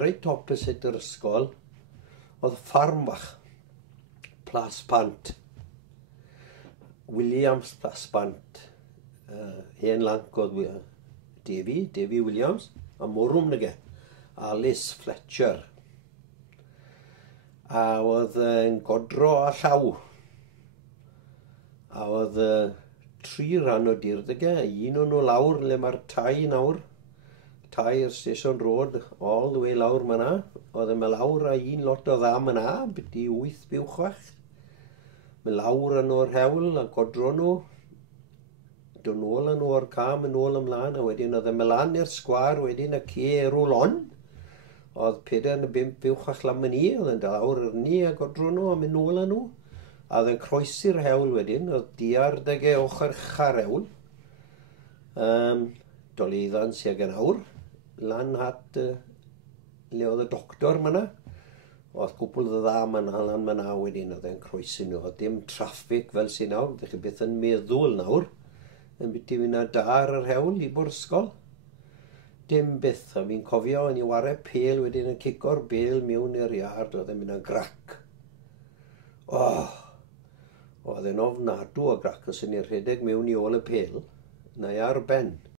reit opposite yr ysgol, oedd ffarm bach, Plas Pant. Williams Plas Pant. Hen lanc oedd Davy Williams, a mwrwm nage, Alice Fletcher. A oedd yn godro a llaw. A oedd 3 ran o dirdegau, un o'n nhw lawr le mae'r tai nawr. Tai yr Station Road, all the way lawr myna. Oedd yma lawr a un lot o dda myna, byti 8 buwchfach. Mae lawr yn o'r hewl a godro nhw. Dod nôl yn o'r cam yn ôl ymlaen, a wedyn oedd yma lan i'r sgwar, wedyn y ce Rwlon. Oedd 4-5 buwchach lam yn ni, oedd yn lawr yr ni a godro nhw a mynd nôl â nhw. A oedd yn croesi'r hewl wedyn, oedd diardegau ochr ucha'r hewl. Doleiddan sy'n gan awr, lan at le oedd y doctor myna. Oedd cwpl dda myna, lan myna wedyn, oedd yn croesi nhw. Oedd dim traffig fel sy'n nawr, ydych chi byth yn meddwl nawr. Yn byti fynd â dar yr hewl i bo'r ysgol. Dim byth, a fi'n cofio yn ei ware pel wedyn yn cico'r bel mewn i'r iard, oedd yn mynd â grac. Oedd yn ofnadw o grac, os yn i'n rhedeg mewn i ôl y pel, neu ar ben.